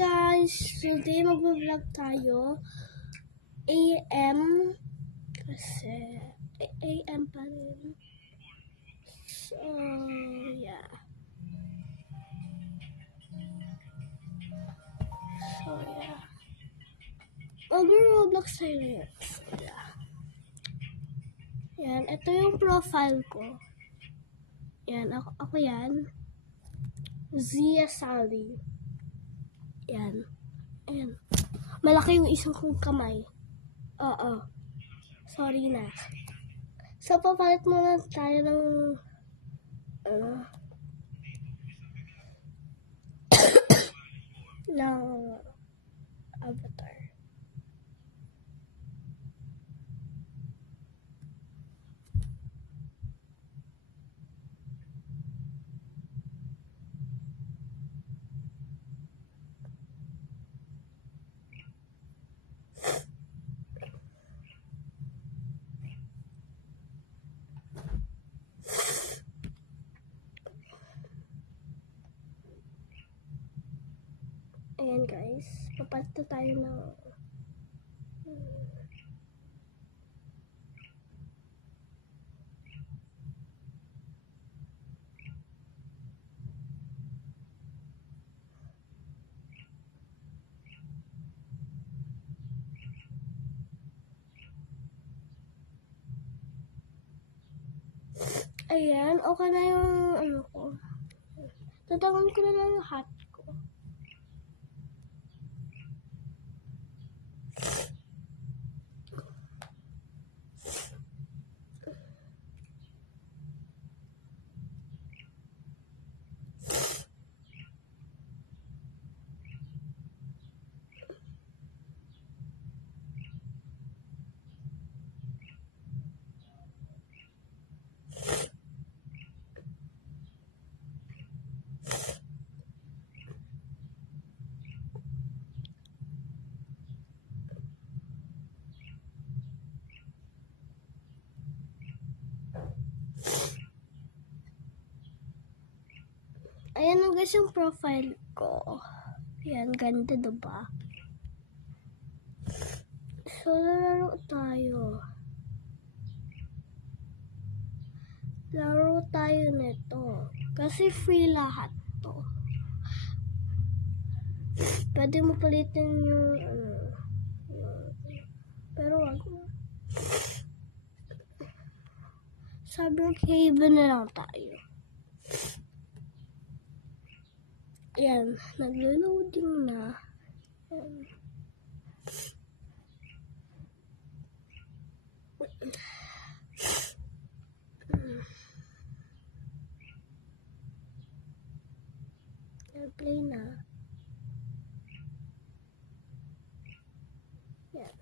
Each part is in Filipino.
guys, today mag-vlog tayo. AM kasi AM pa rin. So, yeah. Mag-vlog tayo ngayon. So, yeah. Yan, ito yung profile ko. Yan, ako yan. Zia Sally. Yan. Ayan. Malaki yung isang kong kamay. Oo. Sorry na. So, papalit muna tayo ng ng avatar. Ayan guys, papalit na tayo ng ayan, okay na yung ano ko. Tatangan ko na lang yung hat ko. Ayan na guys yung profile ko. Ayan, ganda diba? So, laro tayo. Laro tayo nito. Kasi free lahat to. Pwede mo palitin yung pero wag mo. Sabi ng Haven na lang tayo. Ayan, naglo-loading na. Ayan. Play na. Ayan.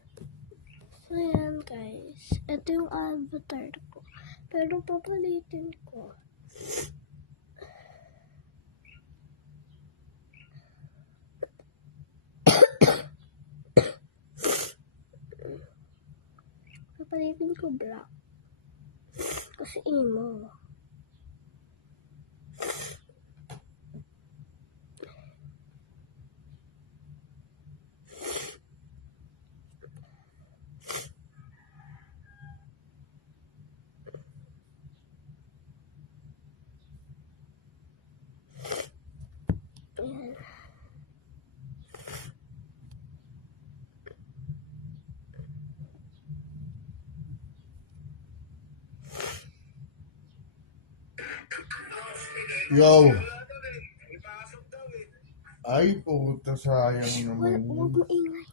So, ayan guys. Ito yung avatar ko. Pero papalitin ko. Papalitin ko black. Kasi emo. Ayan. Yo! Ay, puta, sayang naman. Huwag mo ingay.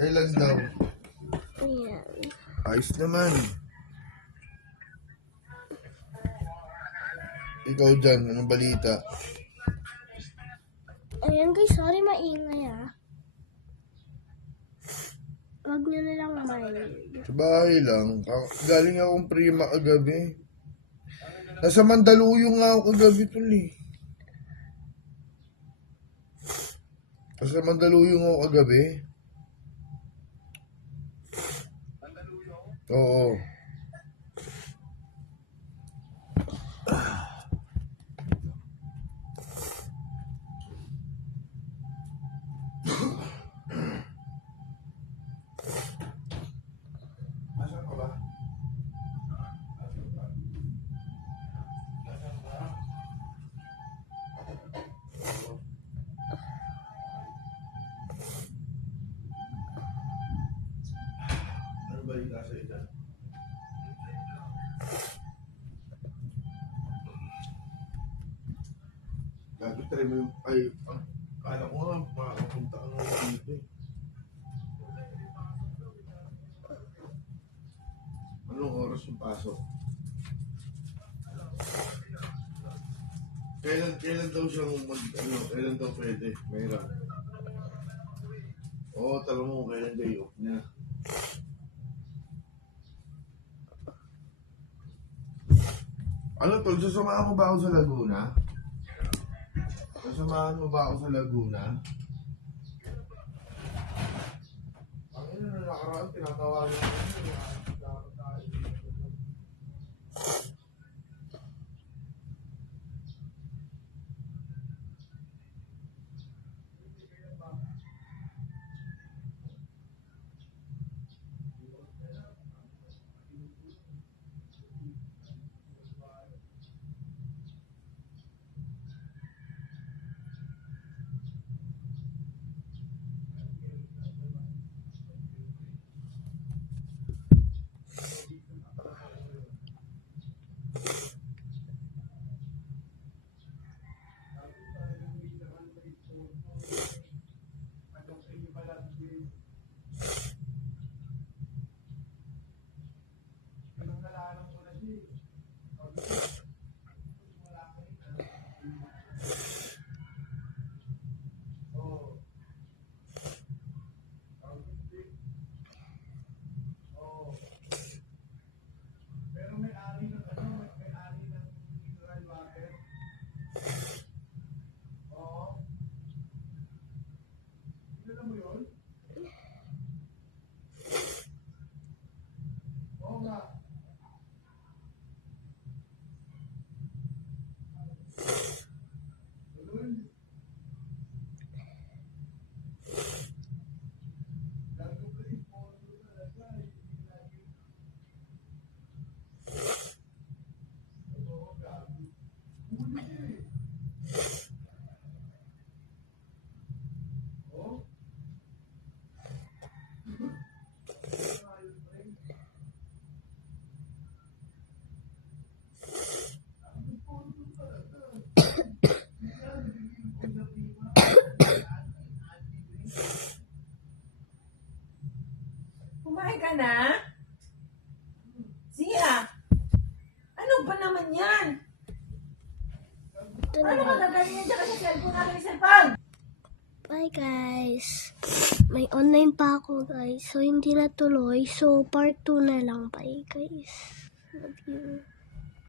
Kailan daw? Ayan. Ayos naman. Ikaw dyan, anong balita? Ayan guys, sorry maingay ah. Huwag nyo na lang mind. Sa bahay lang. Galing akong prima kagabi. Nasa Mandaluyong nga ako kagabi tol eh. Nasa Mandaluyong ako kagabi. Oo. tayo may, ay, kala ko nga, makapunta ka nga dito eh. Anong oras yung pasok? Kailan daw siyang kailan daw pwede? Mayroon. Oo, tala mo kailan day off niya. Ano tol, sasamahan mo ba ako sa Laguna? Sasamahan mo ba ako sa Laguna? Ang ina na nakaraan, tinatawagan ko tayo. Kumain ka na? Siya, ano ba naman yan? Ito Ano ka na. naganyan dyan sa cellphone natin yung cellphone? Bye guys. May online pa ako guys. So hindi natuloy. So part 2 na lang. Bye guys. Love you.